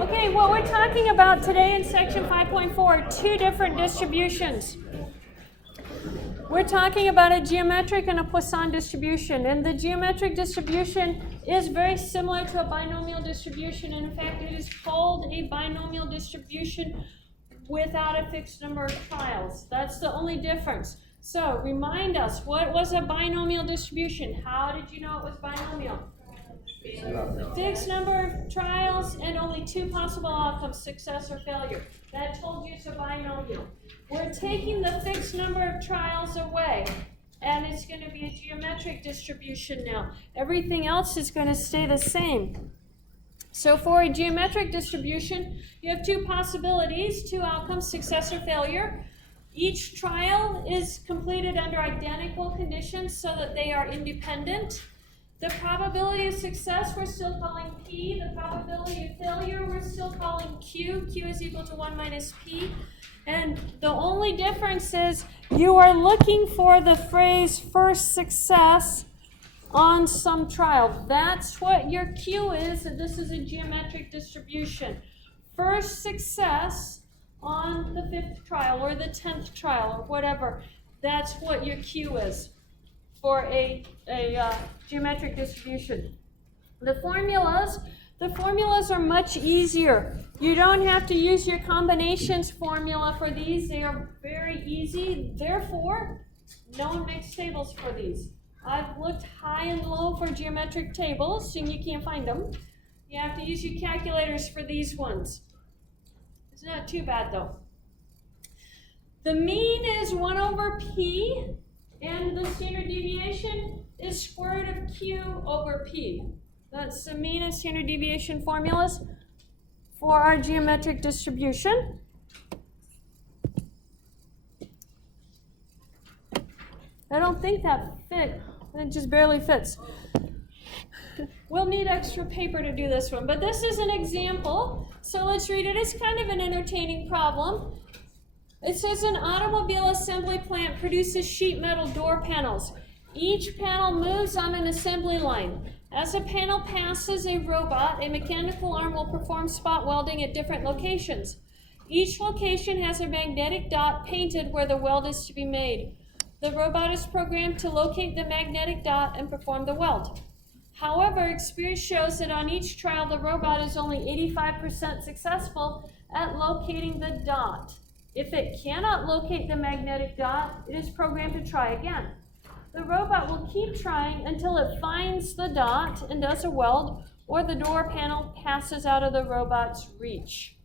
Okay, what we're talking about today in section 5.4 are two different distributions. We're talking about a geometric and a Poisson distribution, and the geometric distribution is very similar to a binomial distribution. In fact, it is called a binomial distribution without a fixed number of trials. That's the only difference. So remind us, what was a binomial distribution? How did you know it was binomial? Fixed number of trials and only two possible outcomes, success or failure. That told you it's a binomial. We're taking the fixed number of trials away, and it's going to be a geometric distribution now. Everything else is going to stay the same. So for a geometric distribution, you have two possibilities, two outcomes, success or failure. Each trial is completed under identical conditions so that they are independent. The probability of success we're still calling P. The probability of failure we're still calling Q. Q is equal to 1 minus P. And the only difference is you are looking for the phrase first success on some trial. That's what your Q is. This is a geometric distribution. First success on the 5th trial or the 10th trial or whatever. That's what your Q is for a geometric distribution. The formulas are much easier. You don't have to use your combinations formula for these. They are very easy. Therefore, no one makes tables for these. I've looked high and low for geometric tables, and you can't find them. You have to use your calculators for these ones. It's not too bad, though. The mean is 1 over P, and the standard deviation is square root of Q over P. That's the mean and standard deviation formulas for our geometric distribution. I don't think that fit. It just barely fits. We'll need extra paper to do this one, but this is an example. So let's read it. It's kind of an entertaining problem. It says an automobile assembly plant produces sheet metal door panels. Each panel moves on an assembly line. As a panel passes a robot, a mechanical arm will perform spot welding at different locations. Each location has a magnetic dot painted where the weld is to be made. The robot is programmed to locate the magnetic dot and perform the weld. However, experience shows that on each trial, the robot is only 85% successful at locating the dot. If it cannot locate the magnetic dot, it is programmed to try again. The robot will keep trying until it finds the dot and does a weld, or the door panel passes out of the robot's reach.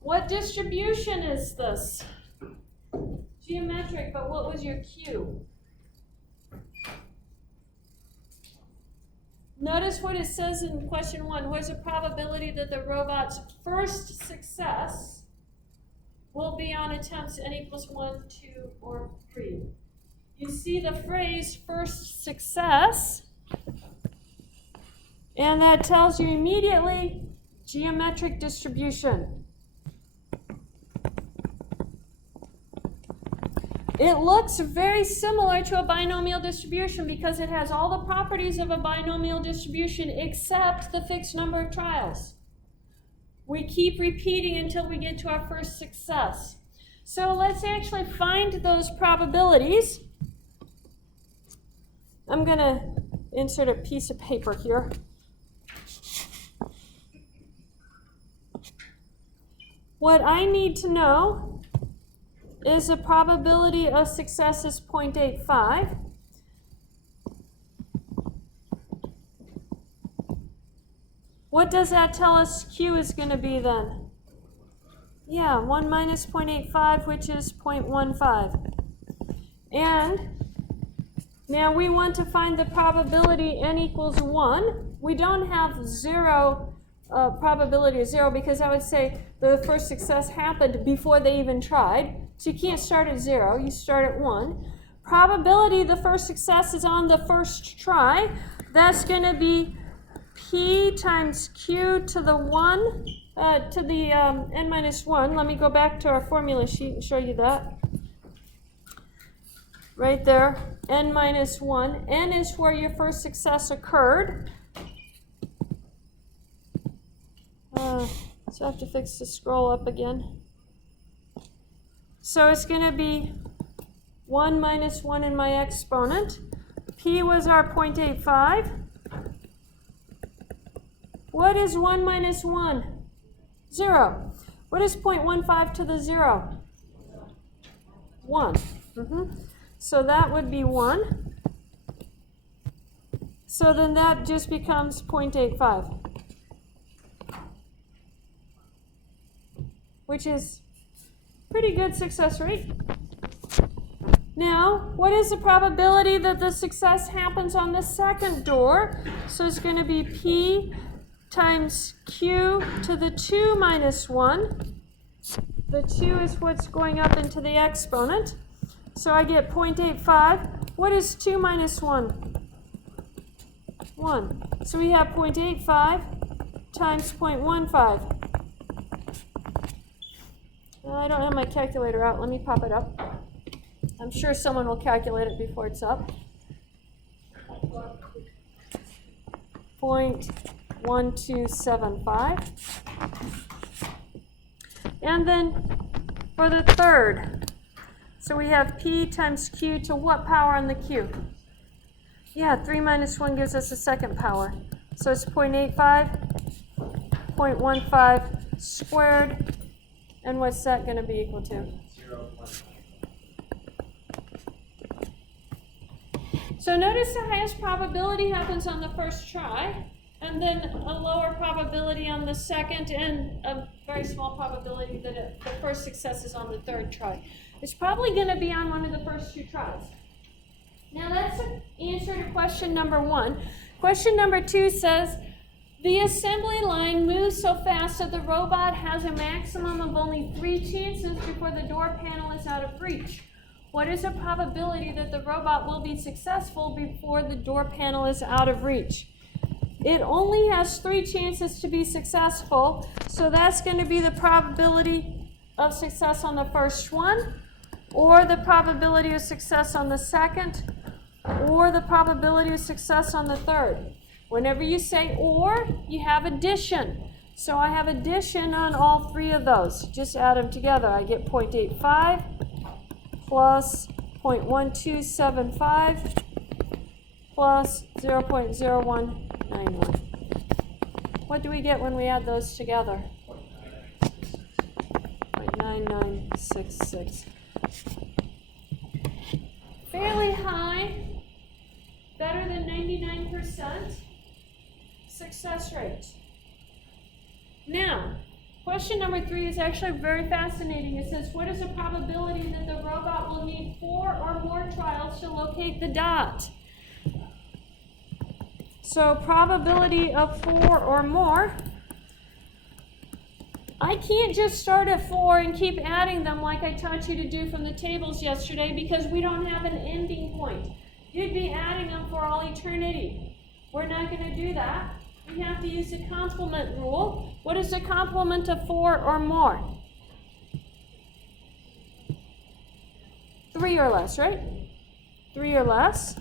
What distribution is this? Geometric, but what was your Q? Notice what it says in question 1. What is the probability that the robot's first success will be on attempts n equals 1, 2, or 3? You see the phrase first success, and that tells you immediately geometric distribution. It looks very similar to a binomial distribution because it has all the properties of a binomial distribution except the fixed number of trials. We keep repeating until we get to our first success. So let's actually find those probabilities. I'm going to insert a piece of paper here. What I need to know is the probability of success is 0.85. What does that tell us Q is going to be then? Yeah, 1 minus 0.85, which is 0.15. And now we want to find the probability n equals 1. We don't have zero probability of 0 because I would say the first success happened before they even tried. So you can't start at 0, you start at 1. Probability the first success is on the first try. That's going to be P times Q to the 1, to the n minus 1. Let me go back to our formula sheet and show you that. right there, n minus 1. N is where your first success occurred. So I have to fix the scroll up again. So it's going to be 1 minus 1 in my exponent. P was our 0.85. What is 1 minus 1? 0. What is 0.15 to the 0? 1. So that would be 1. So then that just becomes 0.85. Which is pretty good success rate. Now, what is the probability that the success happens on the second door? So it's going to be P times Q to the 2 minus 1. The 2 is what's going up into the exponent. So I get 0.85. What is 2 minus 1? 1. So we have 0.85 times 0.15. I don't have my calculator out. Let me pop it up. I'm sure someone will calculate it before it's up. 0.1275. And then for the third, so we have P times Q to what power on the Q? Yeah, 3 minus 1 gives us a second power. So it's 0.85, 0.15 squared. And what's that going to be equal to? 0.1. So notice the highest probability happens on the first try, and then a lower probability on the second, and a very small probability that the first success is on the third try. It's probably going to be on one of the first 2 tries. Now that's the answer to question number 1. Question number 2 says, the assembly line moves so fast that the robot has a maximum of only 3 chances before the door panel is out of reach. What is the probability that the robot will be successful before the door panel is out of reach? It only has 3 chances to be successful, so that's going to be the probability of success on the first one, or the probability of success on the second, or the probability of success on the third. Whenever you say or, you have addition. So I have addition on all 3 of those. Just add them together. I get 0.85 plus 0.1275 plus 0.0191. What do we get when we add those together? 0.9966. Fairly high, better than 99%. Success rate. Now, question number 3 is actually very fascinating. It says, what is the probability that the robot will need 4 or more trials to locate the dot? So, probability of 4 or more. I can't just start at 4 and keep adding them like I taught you to do from the tables yesterday, because we don't have an ending point. You'd be adding them for all eternity. We're not going to do that. We have to use the complement rule. What is the complement of 4 or more? 3 or less, right? 3 or less.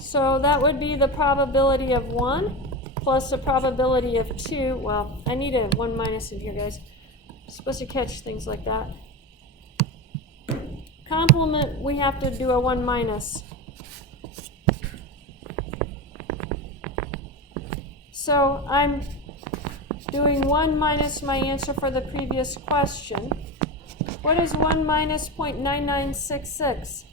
So that would be the probability of 1 plus the probability of 2. Well, I need a 1 minus in here, guys. I'm supposed to catch things like that. Complement, we have to do a 1 minus. So I'm doing 1 minus my answer for the previous question. What is 1 minus 0.9966?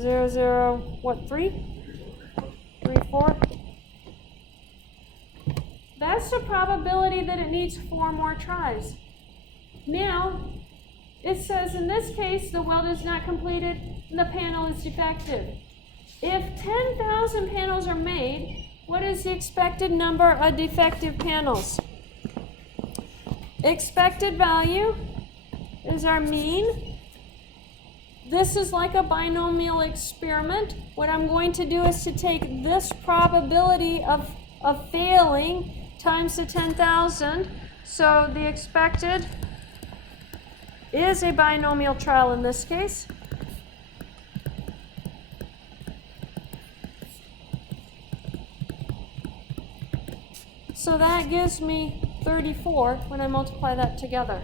0, what, 3? 3, 4? That's the probability that it needs 4 more tries. Now, it says in this case the weld is not completed and the panel is defective. If 10,000 panels are made, what is the expected number of defective panels? Expected value is our mean. This is like a binomial experiment. What I'm going to do is to take this probability of failing times the 10,000. So the expected is a binomial trial in this case. So that gives me 34 when I multiply that together.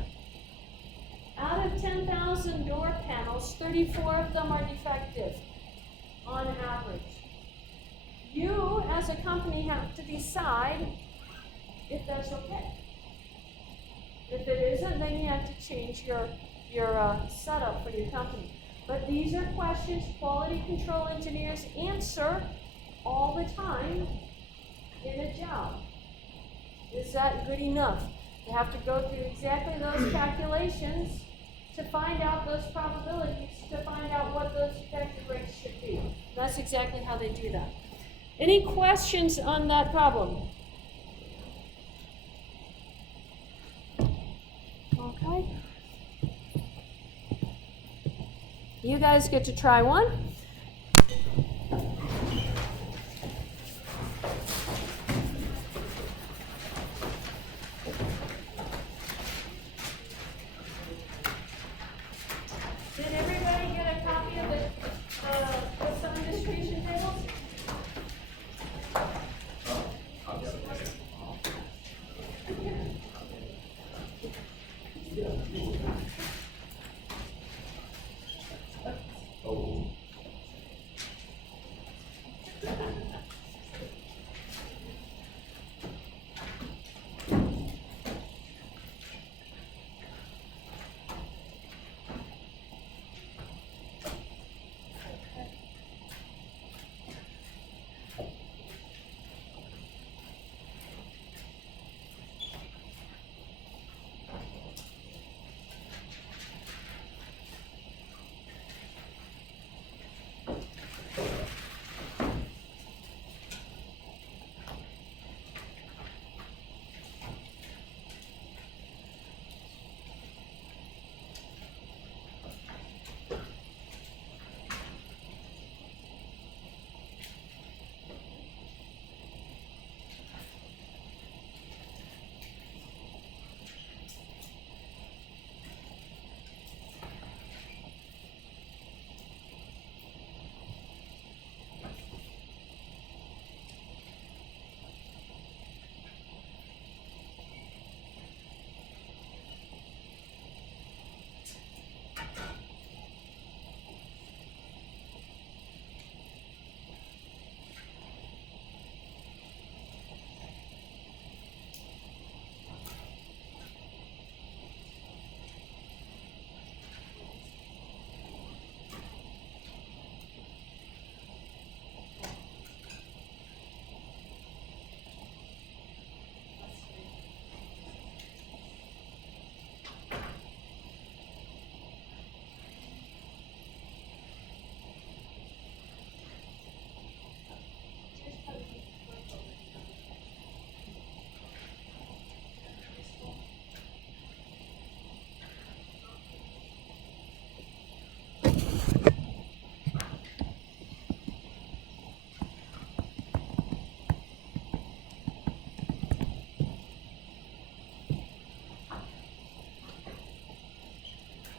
Out of 10,000 door panels, 34 of them are defective on average. You, as a company, have to decide if that's okay. If it isn't, then you have to change your setup for your company. But these are questions quality control engineers answer all the time in a job. Is that good enough? You have to go through exactly those calculations to find out those probabilities, to find out what those defective rates should be. That's exactly how they do that. Any questions on that problem? Okay. You guys get to try one. Did everybody get a copy of the Poisson distribution tables?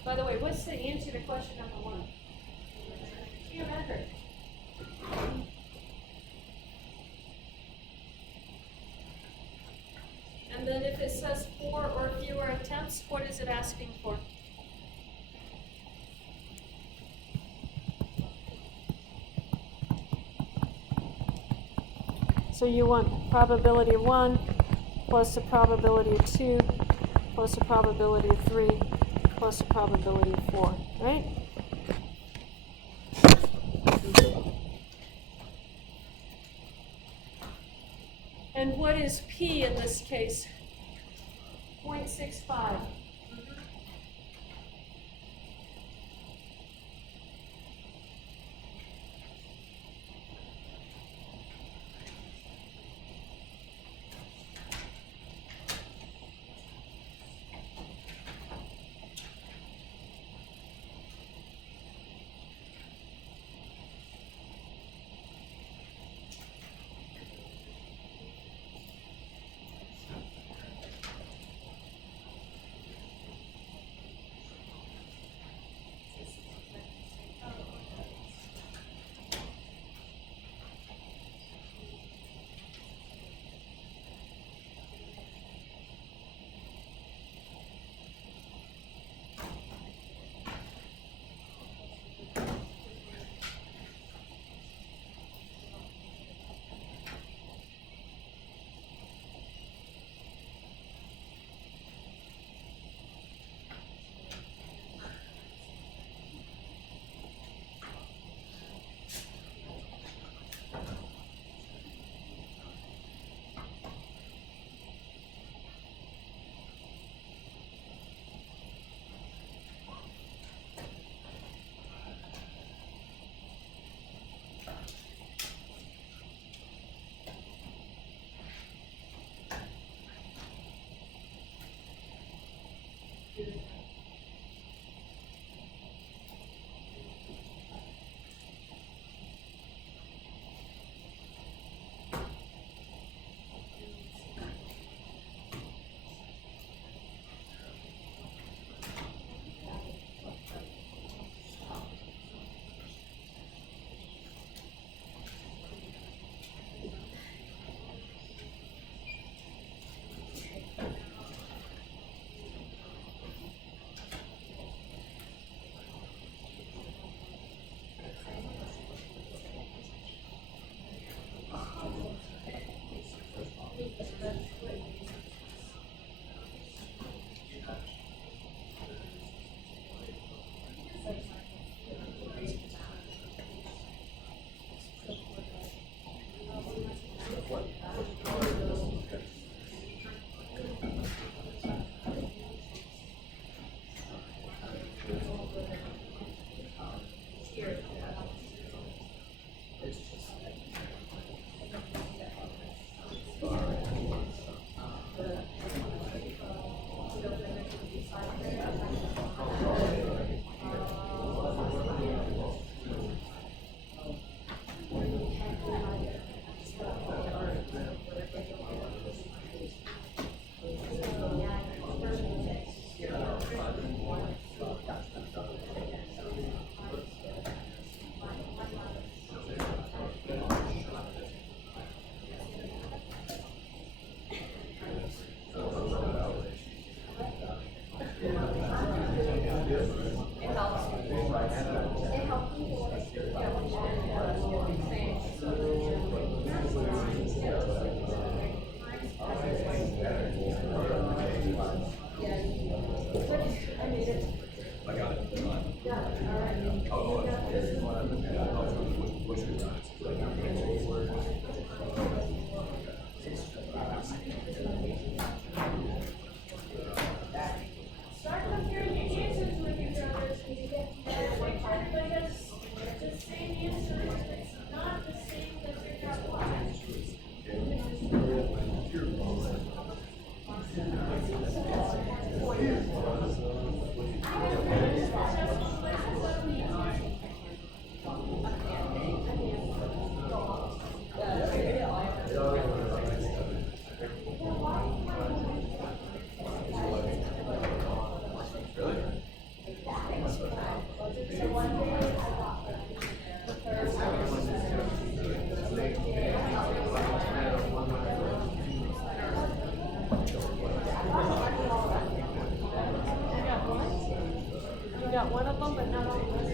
By the way, what's the answer to question number 1? Geometric. And then if it says 4 or fewer attempts, what is it asking for? So you want probability of 1 plus the probability of 2 plus the probability of 3 plus the probability of 4, right? And what is P in this case? 0.65. got one of them, but not all of them.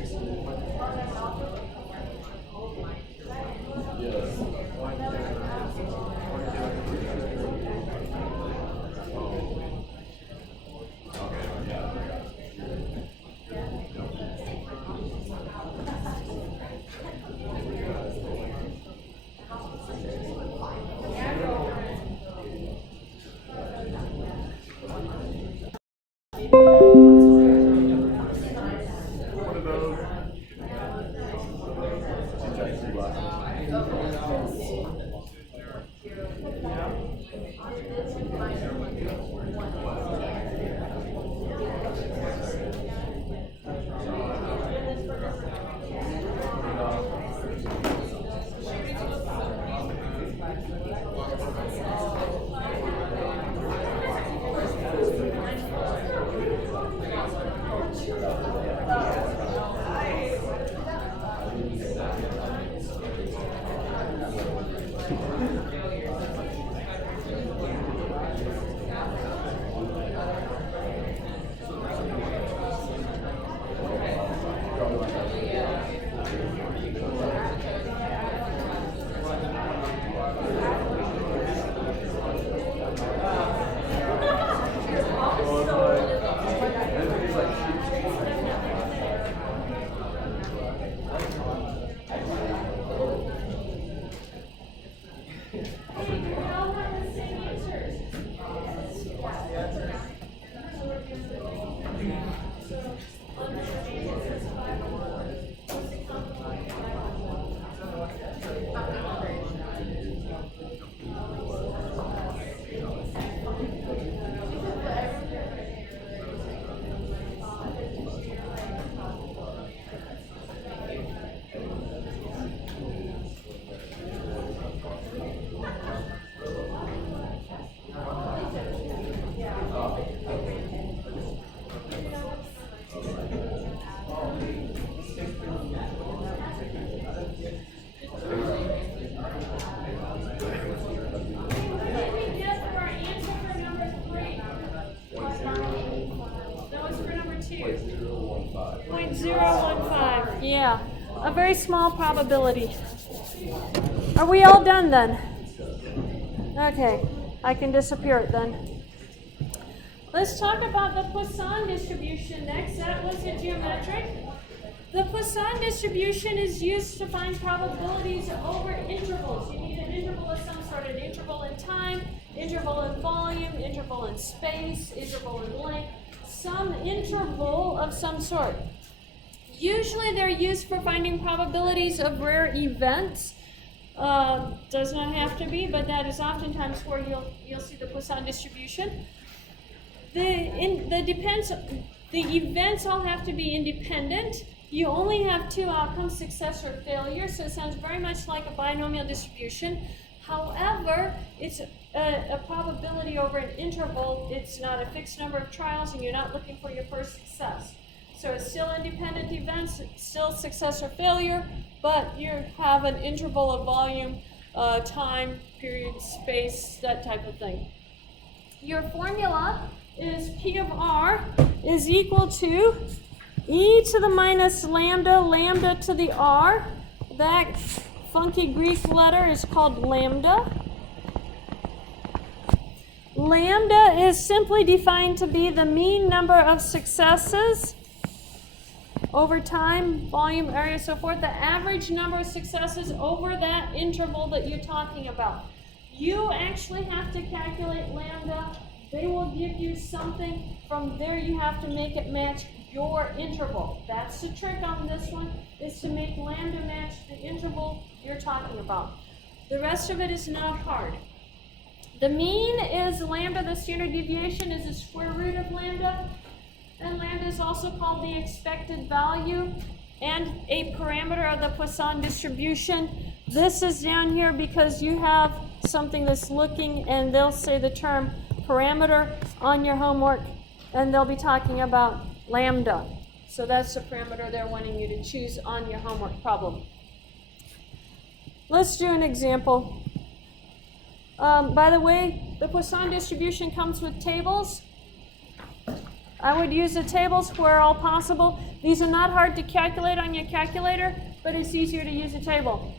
Yeah, a very small probability. Are we all done then? Okay, I can disappear it then. Let's talk about the Poisson distribution next. That was a geometric. The Poisson distribution is used to find probabilities over intervals. You need an interval of some sort, an interval in time, interval in volume, interval in space, interval in length, some interval of some sort. Usually they're used for finding probabilities of rare events. Does not have to be, but that is oftentimes where you'll see the Poisson distribution. The events all have to be independent. You only have two outcomes, success or failure, so it sounds very much like a binomial distribution. However, it's a probability over an interval. It's not a fixed number of trials, and you're not looking for your first success. So it's still independent events, it's still success or failure, but you have an interval of volume, time, period, space, that type of thing. Your formula is P of R is equal to e to the minus lambda, lambda to the R. That funky Greek letter is called lambda. Lambda is simply defined to be the mean number of successes over time, volume, area, so forth, the average number of successes over that interval that you're talking about. You actually have to calculate lambda. They will give you something. From there, you have to make it match your interval. That's the trick on this one, is to make lambda match the interval you're talking about. The rest of it is not hard. The mean is lambda, the standard deviation is the square root of lambda. And lambda is also called the expected value and a parameter of the Poisson distribution. This is down here because you have something that's looking, and they'll say the term parameter on your homework, and they'll be talking about lambda. So that's the parameter they're wanting you to choose on your homework problem. Let's do an example. By the way, the Poisson distribution comes with tables. I would use the tables where all possible. These are not hard to calculate on your calculator, but it's easier to use a table.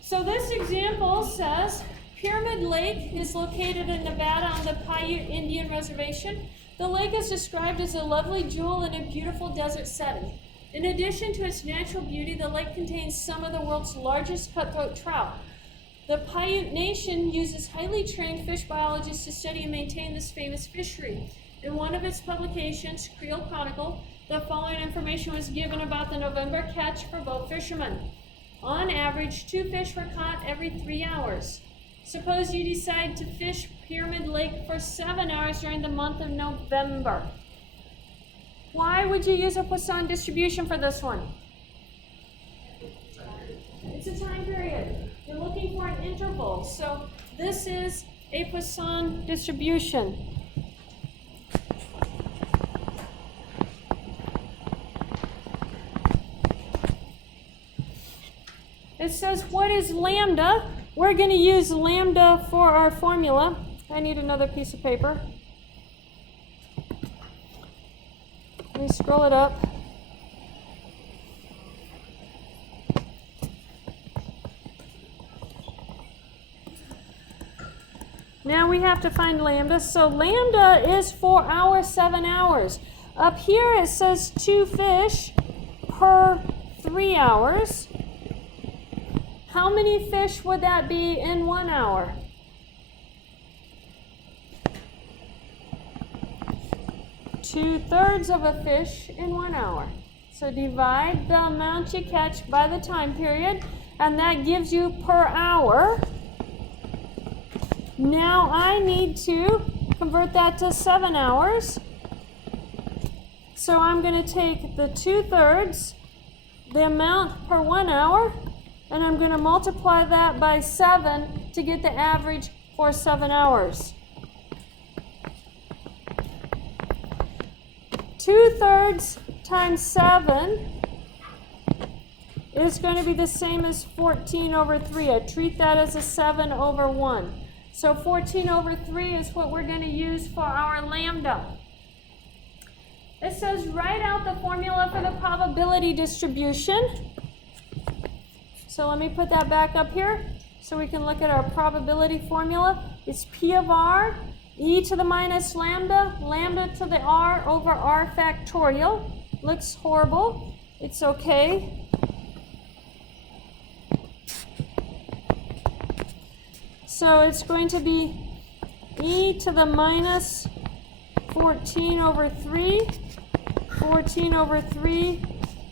So this example says Pyramid Lake is located in Nevada on the Paiute Indian Reservation. The lake is described as a lovely jewel in a beautiful desert setting. In addition to its natural beauty, the lake contains some of the world's largest cutthroat trout. The Paiute Nation uses highly trained fish biologists to study and maintain this famous fishery. In one of its publications, Creel Chronicle, the following information was given about the November catch for boat fishermen. On average, 2 fish were caught every 3 hours. Suppose you decide to fish Pyramid Lake for 7 hours during the month of November. Why would you use a Poisson distribution for this one? It's a time period. You're looking for an interval. So this is a Poisson distribution. It says, what is lambda? We're going to use lambda for our formula. I need another piece of paper. Let me scroll it up. Now we have to find lambda. So lambda is for our 7 hours. Up here it says 2 fish per 3 hours. How many fish would that be in 1 hour? Two-thirds of a fish in 1 hour. So divide the amount you catch by the time period, and that gives you per hour. Now I need to convert that to 7 hours. So I'm going to take the 2/3, the amount per 1 hour, and I'm going to multiply that by 7 to get the average for 7 hours. 2/3 times 7 is going to be the same as 14/3. I treat that as a 7/1. So 14/3 is what we're going to use for our lambda. It says write out the formula for the probability distribution. So let me put that back up here so we can look at our probability formula. It's P of R, e to the minus lambda, lambda to the r over r factorial. Looks horrible. It's okay. So it's going to be e to the minus 14/3, 14/3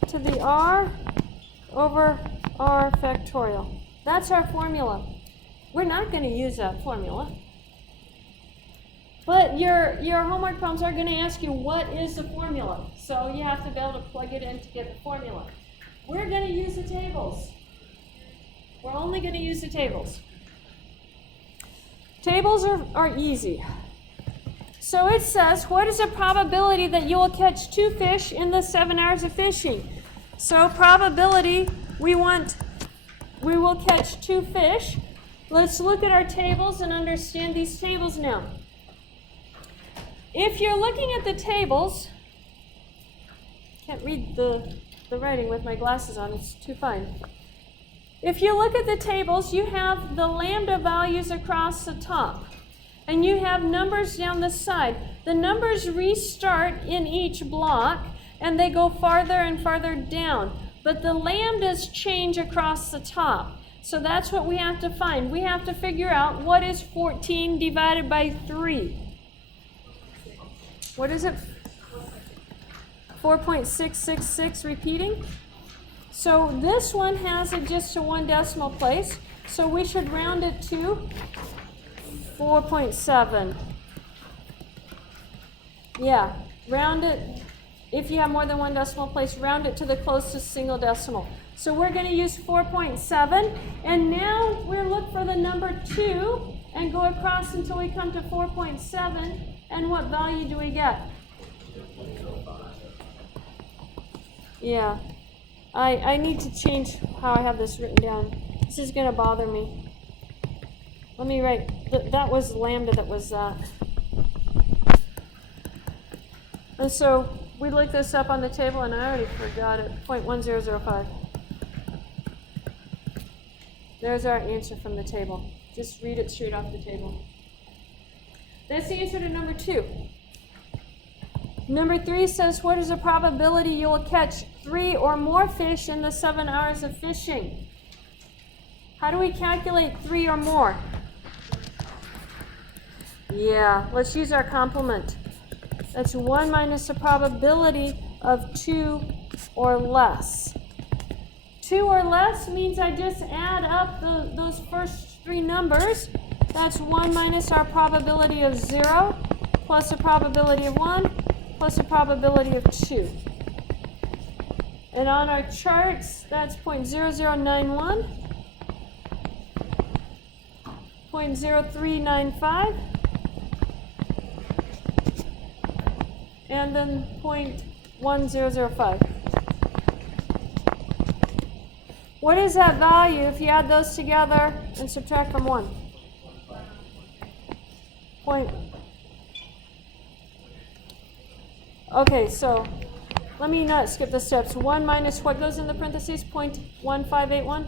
to the r over r factorial. That's our formula. We're not going to use that formula. But your homework problems are going to ask you what is the formula. So you have to be able to plug it in to get the formula. We're going to use the tables. We're only going to use the tables. Tables are easy. So it says, what is the probability that you will catch 2 fish in the 7 hours of fishing? So probability, we will catch 2 fish. Let's look at our tables and understand these tables now. If you're looking at the tables, can't read the writing with my glasses on, it's too fine. If you look at the tables, you have the lambda values across the top, and you have numbers down the side. The numbers restart in each block, and they go farther and farther down, but the lambdas change across the top. So that's what we have to find. We have to figure out what is 14 divided by 3. What is it? 4.666 repeating. So this one has it just to 1 decimal place, so we should round it to 4.7. Yeah, round it. If you have more than 1 decimal place, round it to the closest single decimal. So we're going to use 4.7, and now we'll look for the number 2 and go across until we come to 4.7, and what value do we get? Yeah. I need to change how I have this written down. This is going to bother me. Let me write, that was lambda that was that. And so we looked this up on the table, and I already forgot it, 0.1005. There's our answer from the table. Just read it straight off the table. That's the answer to number 2. Number 3 says, what is the probability you will catch 3 or more fish in the 7 hours of fishing? How do we calculate 3 or more? Yeah, let's use our complement. That's 1 minus the probability of 2 or less. 2 or less means I just add up those first 3 numbers. That's 1 minus our probability of 0 plus the probability of 1 plus the probability of 2. And on our charts, that's 0.0091, 0.0395, and then 0.1005. What is that value if you add those together and subtract from 1? Okay, so let me not skip the steps. 1 minus what goes in the parentheses? 0.1581?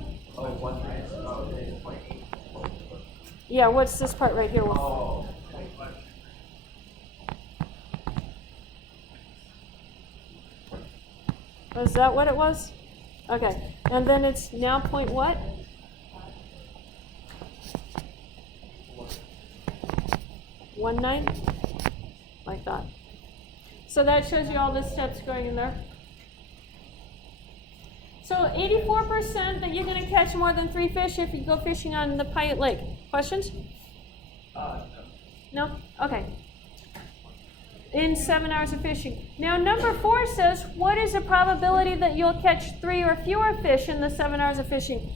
Yeah, what's this part right here? Was that what it was? Okay, and then it's now point what? One nine? Like that. So that shows you all the steps going in there. So 84% that you're going to catch more than 3 fish if you go fishing on the Piute Lake. Questions? No? Okay. In 7 hours of fishing. Now number 4 says, what is the probability that you'll catch 3 or fewer fish in the 7 hours of fishing?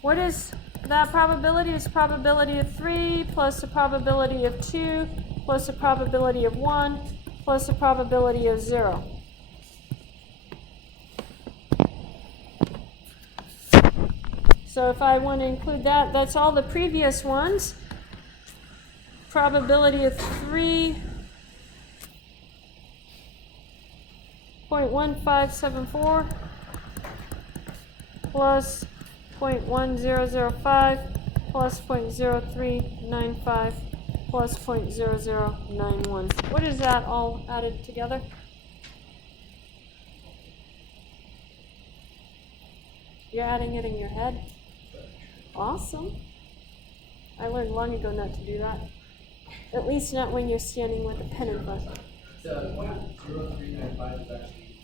What is that probability? It's probability of 3 plus the probability of 2 plus the probability of 1 plus the probability of 0. So if I want to include that, that's all the previous ones. Probability of 3.1574 plus 0.1005 plus 0.0395 plus 0.0091. What is that all added together? You're adding it in your head? Awesome. I learned long ago not to do that. At least not when you're standing with a pen and book. 0.0395 is actually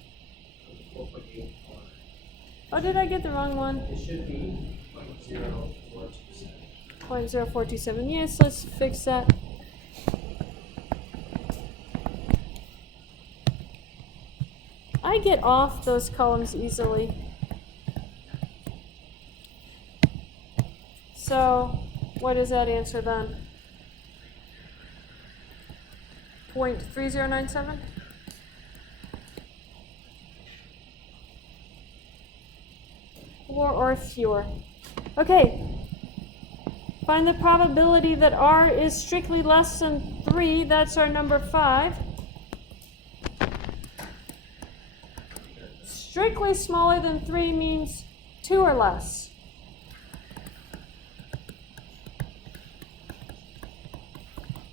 4.84. Oh, did I get the wrong one? It should be 0.0427. 0.0427. Yes, let's fix that. I get off those columns easily. So, what does that answer then? 0.3097? Or fewer. Okay. Find the probability that R is strictly less than 3. That's our number 5. Strictly smaller than 3 means 2 or less.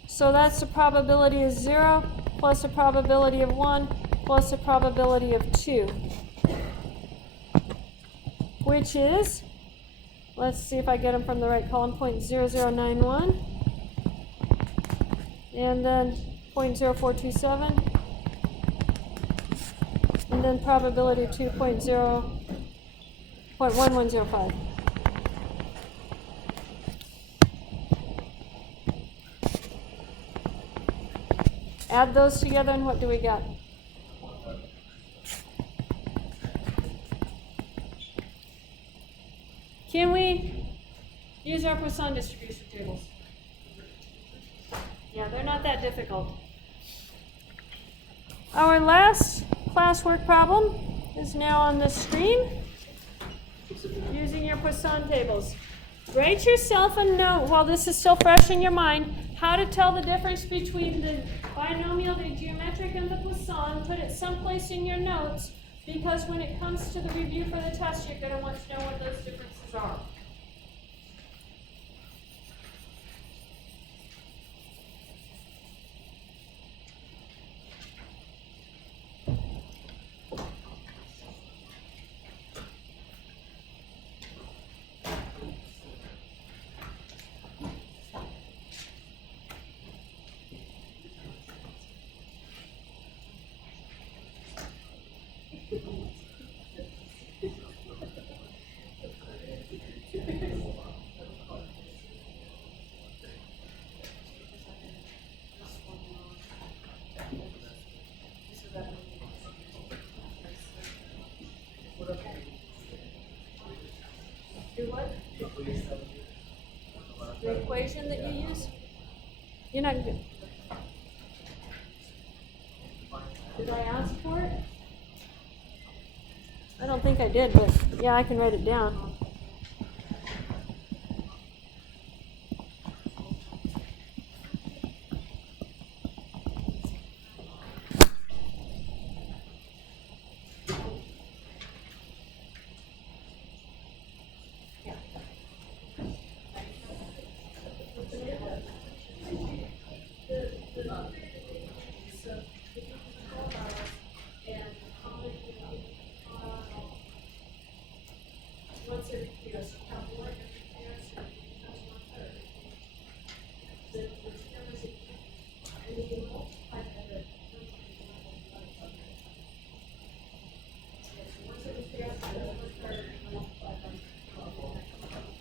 So that's the probability of 0 plus the probability of 1 plus the probability of 2. Which is, let's see if I get them from the right column, 0.0091. And then 0.0427. And then probability of 0.1105. Add those together, and what do we get? Can we use our Poisson distribution tables? Yeah, they're not that difficult. Our last classwork problem is now on the screen using your Poisson tables. Write yourself a note while this is still fresh in your mind, how to tell the difference between the binomial, the geometric, and the Poisson. Put it someplace in your notes, because when it comes to the review for the test, you're going to want to know what those differences are. Do what? The equation that you use? You're not good. Did I ask for it? I don't think I did, but yeah, I can write it down.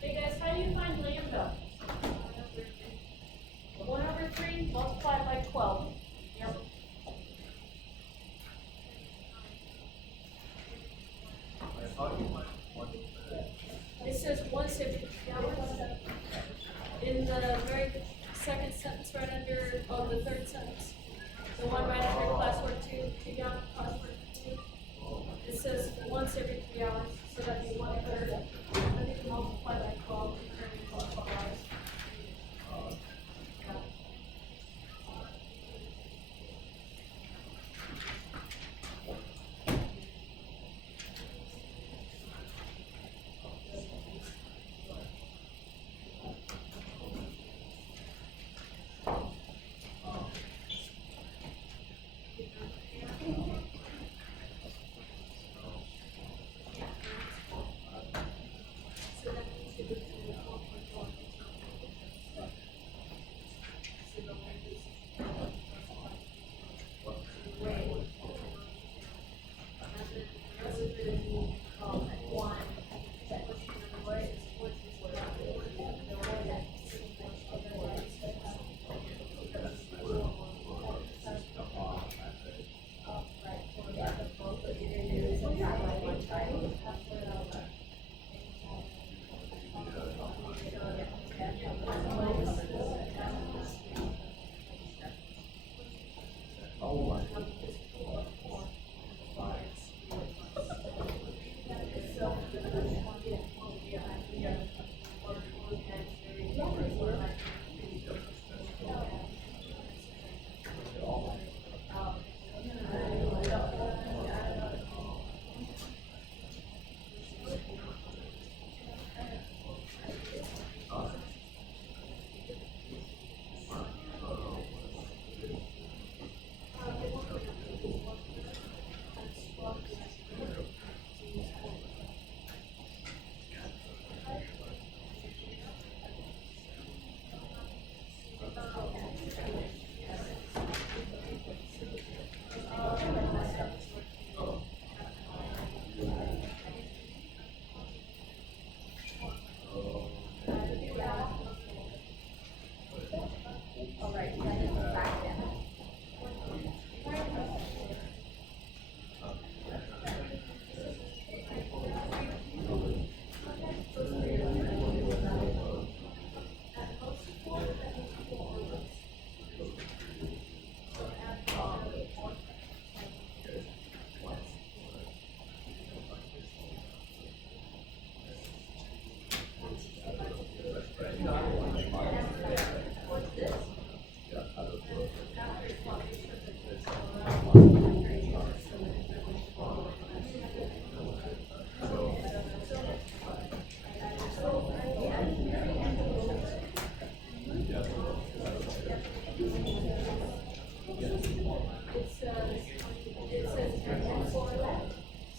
Hey guys, how do you find lambda? 1/3 multiplied by 12. Yep. It says once every 3 hours. In the very second sentence, right under, the third sentence. The one right under classwork 2 down, classwork 2. It says once every 3 hours, so that'd be 1/3. I think multiply by 12, determine 12 hours.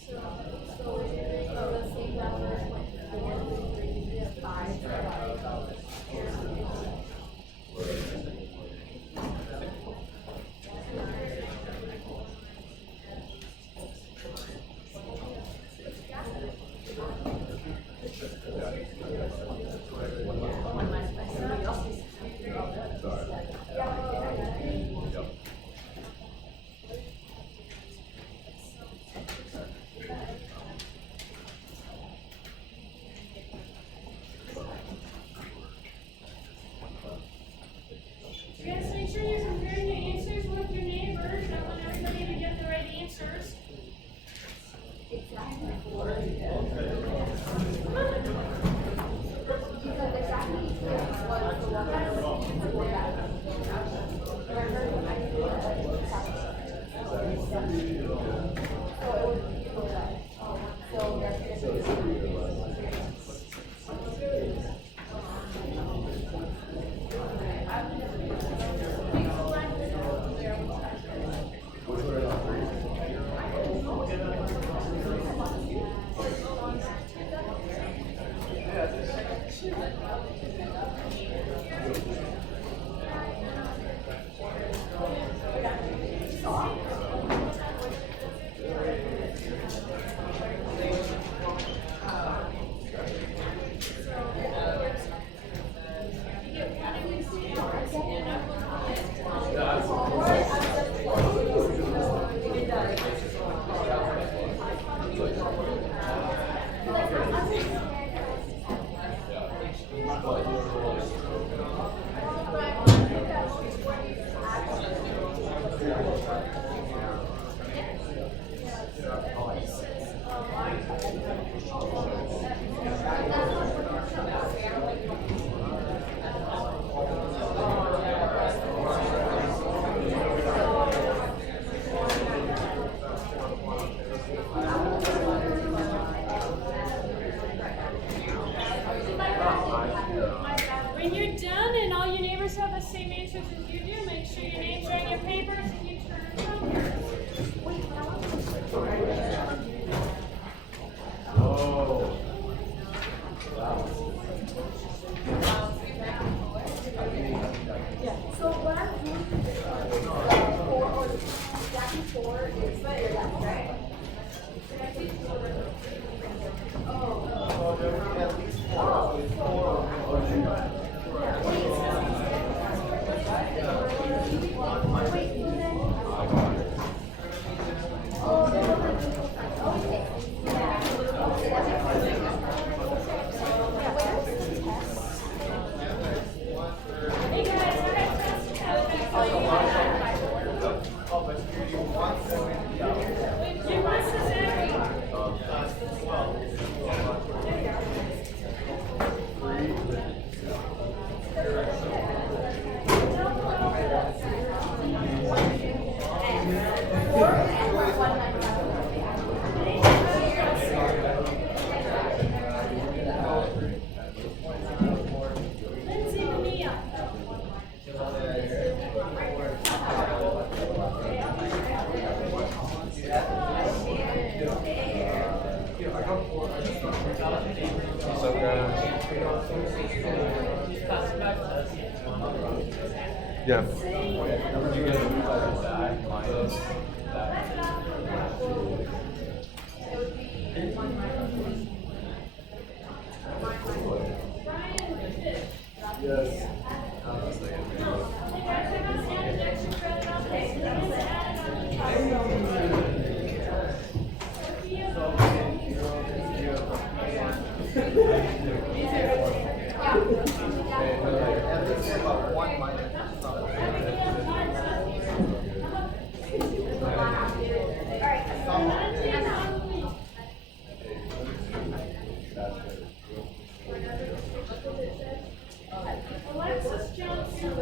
Guys, make sure you're comparing your answers with your neighbors. I want everybody to get the right answers. When you're done and all your neighbors have the same answers as you do, make sure your names are in your papers and you turn around. So what I'm doing is Jackie 4 is right? Hey guys, we're gonna test each other next time. Your bus is empty. Lindsay and Mia. Yeah. Alexis Johnson.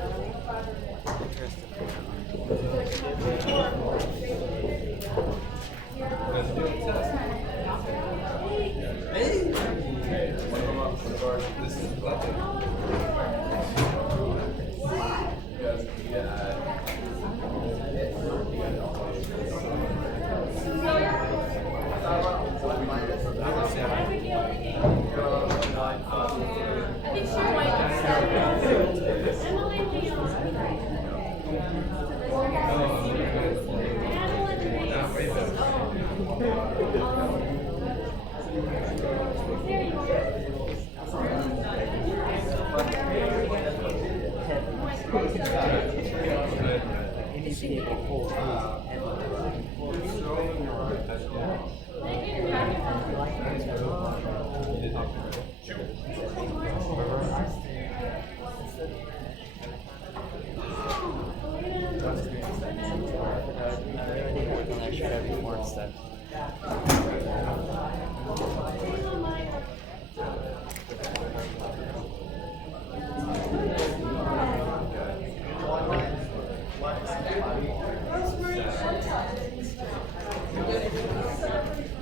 I should have you more instead.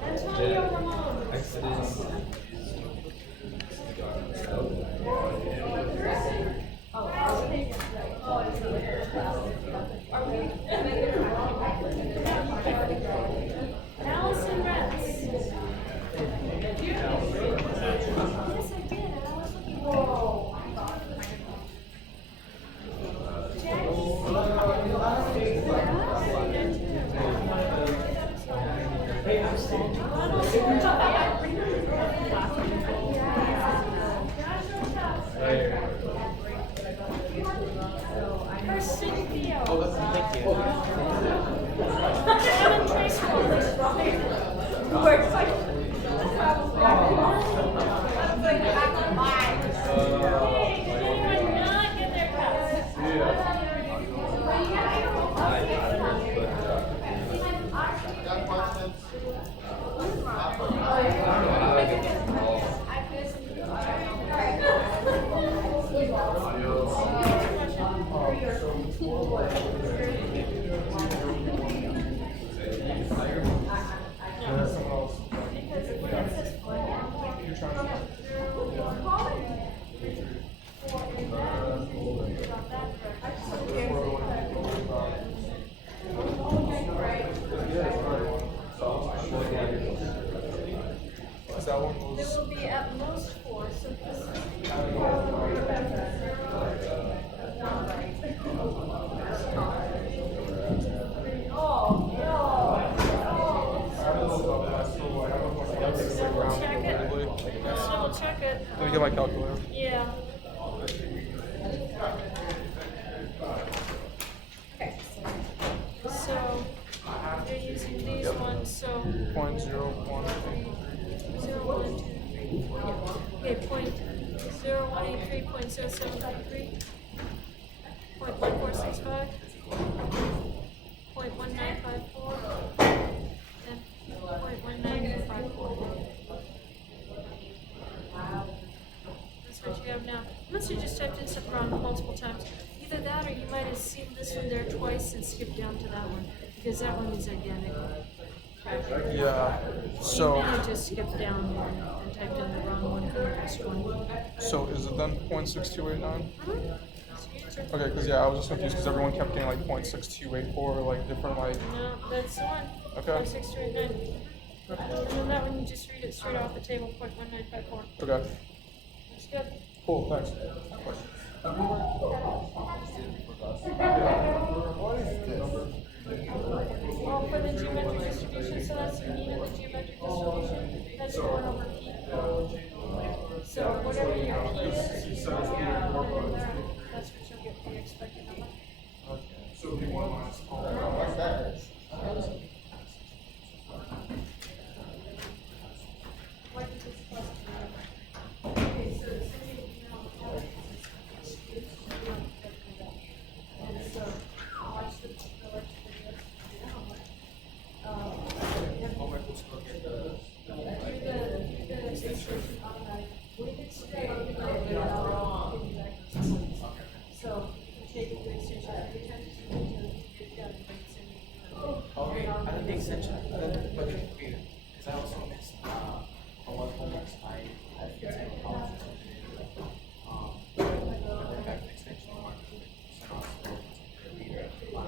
Antonio Ramon. Allison Retz. Yes, I did. And I was looking for. Kirsten Theo. Thank you. Ellen Trace Hey, did anyone not get their cups? That one There was. will be at most 4, so this is. Double check it. Let's double check it. Let me get my calculator. Yeah. Okay. So you're using these ones, so 0.01. 0, 1, 2, 3, 4. Okay, 0.0183, 0.0753, 0.1465, 0.1954, and 0.1954. That's what you have now. You must have just typed in something wrong multiple times. Either that or you might have seen this one there twice and skipped down to that one, because that one is identical. Yeah. You So, may have just skipped down and typed in the wrong one for the first one. so is it then 0.6289? That's your answer. Okay, because yeah, I was just confused because everyone kept getting like 0.6284, like different like. No, that's the one. Okay. 0.6289. And then that one, you just read it straight off the table, 0.1954. Okay. That's good. Cool. Thanks. Well, for the geometric distribution, so that's the mean of the geometric distribution. That's going over p. So whatever your p is, you put in there. That's what you'll get for your expected number. What is this question? Okay, so send me an email. And so watch the videos. Do the extension automatic. Leave it straight. So you take the extension every time you need to get it done. Okay, I think the extension, but the computer, because I also missed, a lot of homeworks I had to take college. Back to extension mark, so also computer.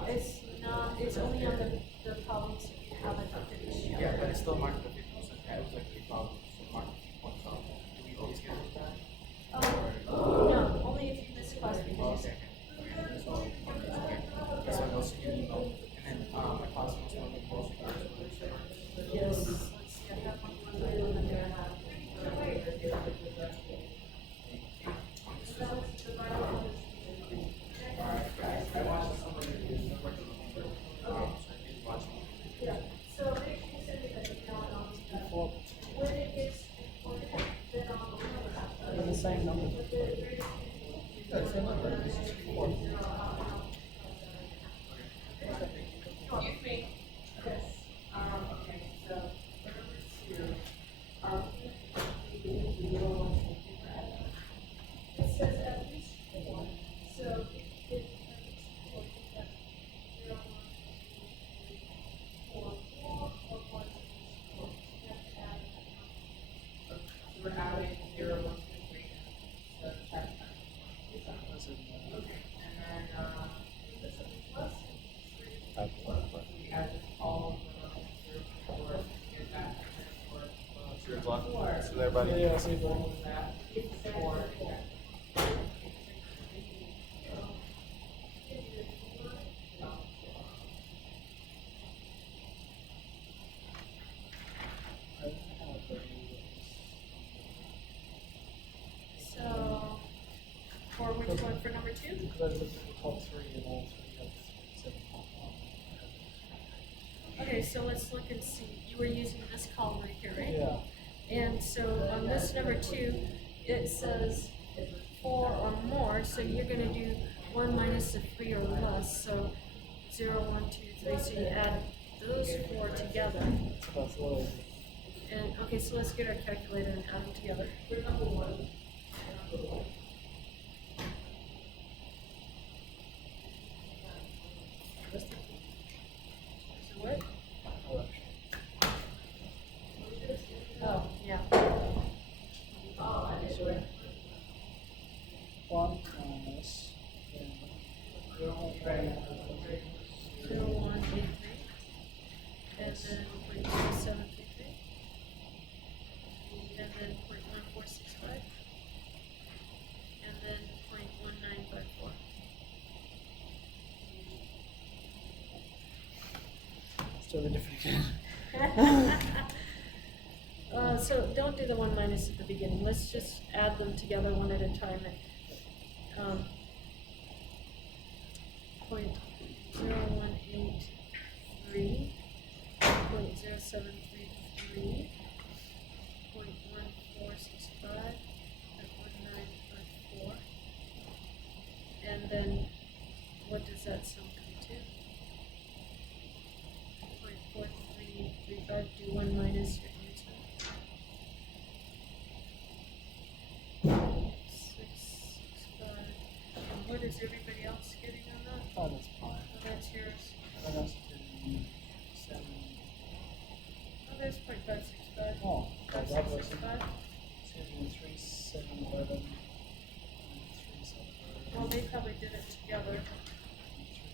It's not, it's only on the problems that you haven't finished. Yeah, but it's still marked the 50%. It was like 3 problems, so marked 50 points off. Do we always get those back? No, only if you miss a class because Okay. So those you email, and then my class was one of the most. yes, let's see. Yours left. So there, buddy. Yeah, I see that. So, for which one, for number 2? Because I looked at the top three and all three have 7.1. Okay, so let's look and see. You were using this column right here, right? Yeah. And so on this number 2, it says 4 or more, so you're gonna do 1 minus the 3 or less, so 0, 1, 2, 3, so you add those 4 together. So that's low. And, okay, so let's get our calculator and add them together. So what? Oh, yeah. One minus. 0, 1, 8, 3. And then 0.2733. And then 0.1465. And then 0.1954. Still a different again. So don't do the 1 minus at the beginning. Let's just add them together one at a time. And, 0.0183, 0.0733, 0.1465, and 1954. And then what does that sum come to? 0.4335. Do 1 minus your answer. 665. And what is everybody else getting on that? Oh, that's fine. Oh, that's yours. And that's getting 7. Oh, there's 0.565. Oh, that was 0.65. it's getting 3, 7, 11. 3, 7, 11. Well, they probably did it together. 3,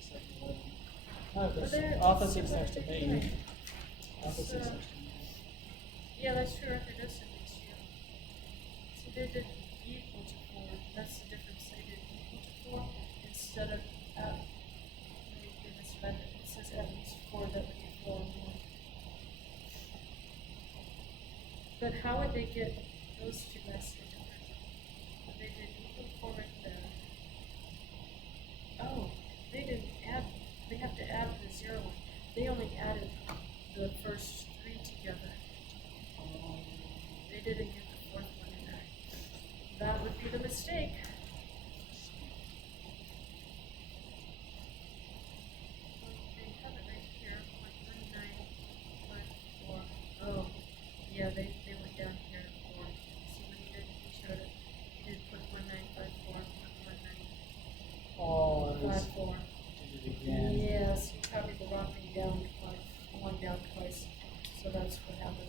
7, 11. No, But because they're Arthur just sits next to me. right. Arthur sits So- next to me. Yeah, that's true. Arthur does sit next to you. So they did equal to 4. That's the difference. They did equal to 4 instead of let me get this right. It says at least 4. That would be 4 or more. But how would they get those two less different? They did equal 4 right there. Oh, they didn't add. They have to add the 0 one. They only added the first 3 together. They didn't get the 4th one in there. That would be the mistake. They have it right here, 0.1954. Oh, yeah, they went down here to 4. See what he did? He showed it. He did put 1954, Oh, it was. 1954. Did it again. Yes, he copied the wrong thing down twice, one down twice. So that's what happened.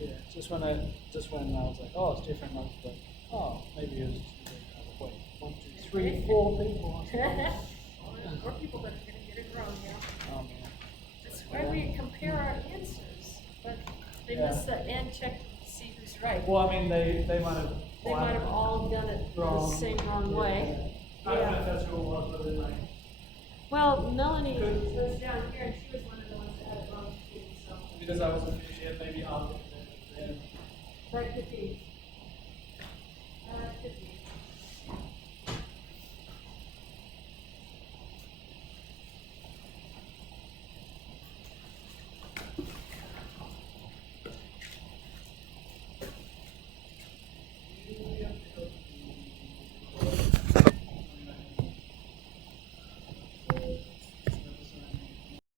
Yeah, just when I was like, oh, it's different, I was like, oh, maybe it was just wait, 1, 2, 3, 4 people. Or people that are gonna get it wrong, yeah. Oh man. That's why we compare our answers, but they Yeah. missed the and check to see who's right. Well, I mean, they might have. They might have all done it the Wrong. same wrong way. I don't know if that's who it was, but then like. Well, Melanie was down here and she was one of the ones that had it wrong too, so Because I was confused, maybe I'll. that could be.